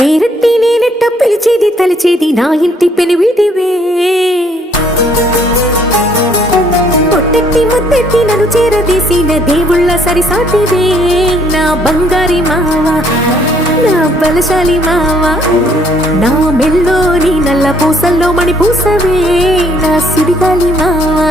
పేరట్టి నేనెట్ట పిలిచేది తలిచేది నా ఇంటి పెనివిటివే పొట్టెట్టి ముద్దెట్టి నన్ను చేరదీసిన దేవుళ్ళ సరిసాటివే నా బంగారి మావా నా బలశాలి మావా నా మెల్లోని నల్ల పూసల్లో మణి పూసవే నా సుడిగాలి మావా